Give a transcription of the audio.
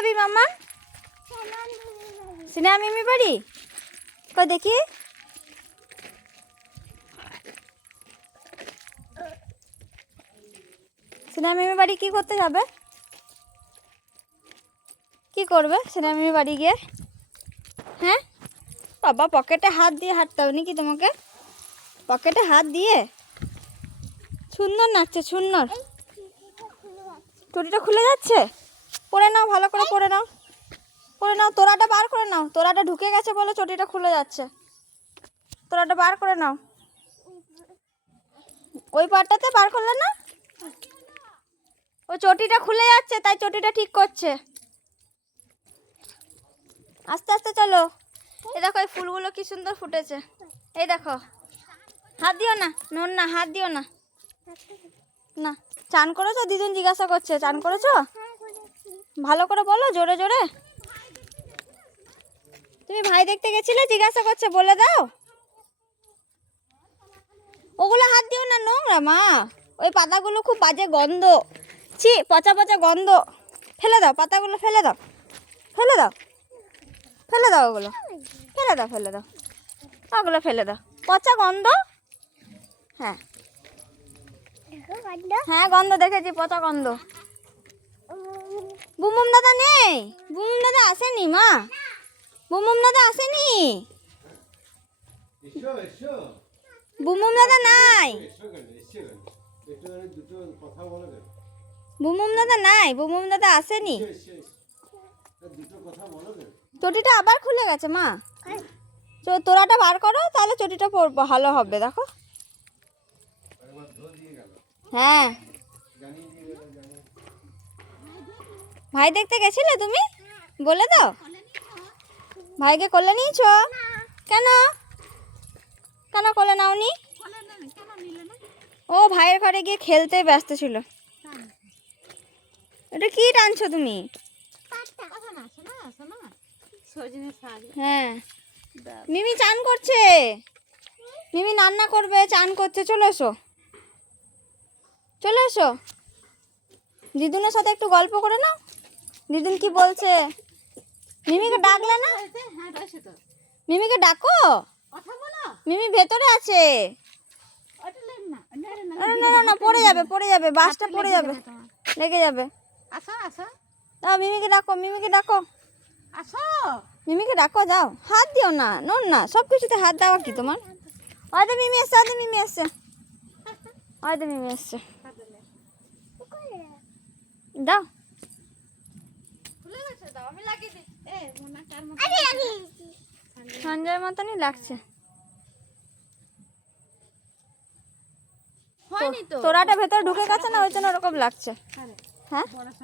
যাবি মামা? সিনেমা মিমি বাড়ি? কই দেখি। সিনেমা মিমি বাড়ি কি করতে যাবে? কি করবে সিনেমা মিমি বাড়ি গিয়ে? হ্যাঁ? বাবা পকেটে হাত দিয়ে হাঁটতে হবে নাকি তোমাকে? পকেটে হাত দিয়ে? সুন্দর নাচছে সুন্দর। টুটিটা খুলে যাচ্ছে? পরে নাও, ভালো করে পরে নাও। পরে নাও, তোরাটা বার করে নাও। তোরাটা ঢুকে গেছে বলে চটিটা খুলে যাচ্ছে। তোরাটা বার করে নাও। ওই পাটটাতে বার করলে না? ও চটিটা খুলে যাচ্ছে, তাই চটিটা ঠিক করছে। আস্তে আস্তে চলো। এই দেখো, এই ফুলগুলো কি সুন্দর ফুটেছে। এই দেখো। হাত দিও না, নোন না, হাত দিও না। না, চান করেছ? দিদুন জিজ্ঞাসা করছে, চান করেছ? ভালো করে বলো, জোরে জোরে। তুমি ভাই দেখতে গেছিলে, জিজ্ঞাসা করছে, বলে দাও। ওগুলো হাত দিও না, নোংরা মা। ওই পাতাগুলো খুব বাজে গন্ধ। ছি, পচা পচা গন্ধ। ফেলে দাও, পাতাগুলো ফেলে দাও। ফেলে দাও। ফেলে দাও ওগুলো। ফেলে দাও ফেলে দাও। ওগুলো ফেলে দাও। পচা গন্ধ? হ্যাঁ। হ্যাঁ গন্ধ দেখেছি, পচা গন্ধ। বুমুম দাদা নেই? বুমুম দাদা আসেনি মা? বুমুম দাদা আসেনি? বুমুম দাদা নাই? বুমুম দাদা নাই? বুমুম দাদা আসেনি? চটিটা আবার খুলে গেছে মা? তো তোরাটা বার করো তাহলে চটিটা ভালো হবে দেখো। হ্যাঁ জানিয়ে দিয়ে গেল জানিয়ে ভাই দেখতে গেছিলে তুমি? বলে দাও। ভাইকে কোলে নিয়েছো? কেন? কেন কোলে নাওনি? ও ভাইয়ের ঘরে গিয়ে খেলতে ব্যস্ত ছিল। এটা কি টানছো তুমি? হ্যাঁ। মিমি চান করছে। মিমি রান্না করবে, চান করছে। চলে এসো। চলে এসো। দিদুনের সাথে একটু গল্প করে নাও। দিদুন কি বলছে? মিমিকে ডাকলে না? মিমিকে ডাকো? মিমি ভেতরে আছে। পড়ে যাবে পড়ে যাবে, বাসটা পড়ে যাবে, লেগে যাবে। আসো আসো মিমিকে ডাকো মিমিকে ডাকো। মিমিকে ডাকো, যাও। হাত দিও না, নন না, সব কিছুতে হাত দেওয়া কি তোমার? হয়তো মিমি এসছে হয়তো মিমি এসছে হয়তো মিমি এসছে দাও খুলে গেছে দাও আমি লাগিয়ে দিই এ মোনা কার মতো সঞ্জয়ের মতনই লাগছে। হয়নি তোরাটা ভেতরে ঢুকে গেছে না ওই জন্য ওরকম লাগছে? হ্যাঁ?